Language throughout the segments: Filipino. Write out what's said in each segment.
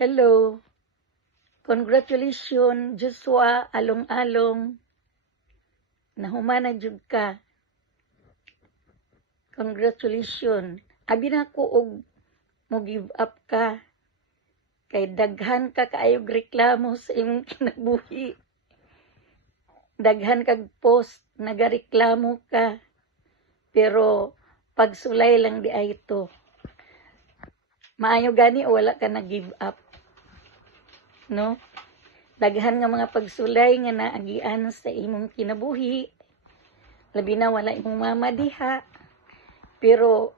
Hello. Congratulations, Joshua, along-along. Nahumana jud ka. Congratulations. Abi na ko og mo give up ka. Kay daghan ka kaayog reklamo sa imong kinabuhi. Daghan kag post, nagareklamo ka. Pero pagsulay lang di ay ito. Maayo gani o wala ka na give up. No? Daghan nga mga pagsulay nga naagian sa imong kinabuhi. Labi na wala imong mama diha. Pero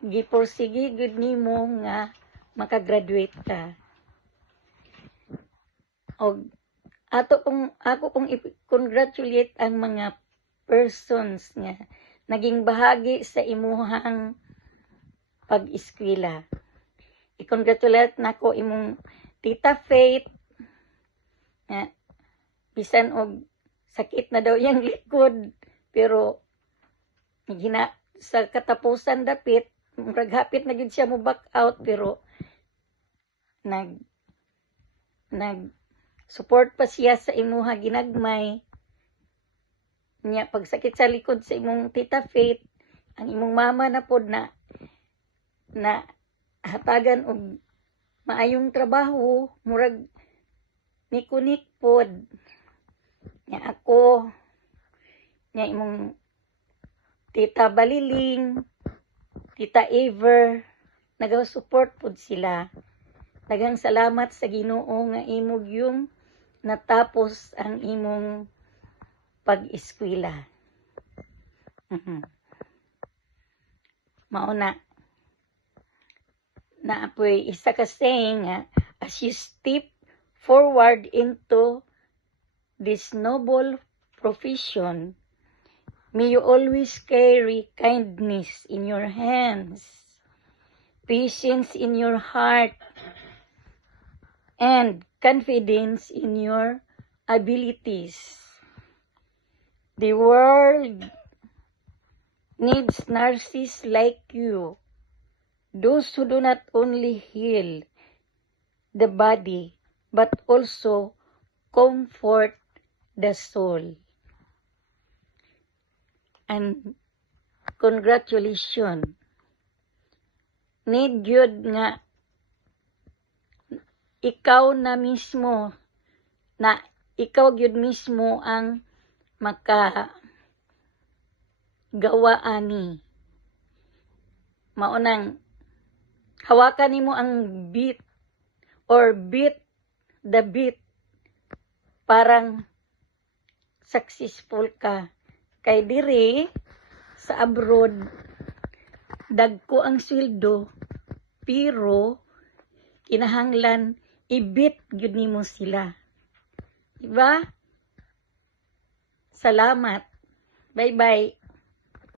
giporsige gud nimo nga makagraduate ka. Og ako kung i-congratulate ang mga persons nga naging bahagi sa imuhang pag-eskwela. I-congratulate nako imong Tita Faith, bisan og sakit na daw yung likod, pero sa katapusan dapit, maghapit na gid siya mo back out, pero support pa siya sa imuha ginagmay. Nya pagsakit sa likod sa imong Tita Faith, ang imong mama na pod na hatagan og maayong trabaho, murag nikunik pod. Nya ako, nya imong Tita Baliling, Tita Ever, nagasupport pod sila. Daghang salamat sa Ginoo nga imong yung natapos ang imong pag-eskwela. Mao na apoy isa ka saying nga, as you step forward into this noble profession, may you always carry kindness in your hands, patience in your heart, and confidence in your abilities. The world needs nurses like you, those who do not only heal the body, but also comfort the soul. And congratulations. Need yun nga ikaw yun mismo ang makagawa ani. Maunang hawakan nimo ang beat the beat, parang successful ka. Kay diri sa abroad, dagko ang sweldo, pero kinahanglan i-beat gyud nimo sila. Diba? Salamat. Bye-bye.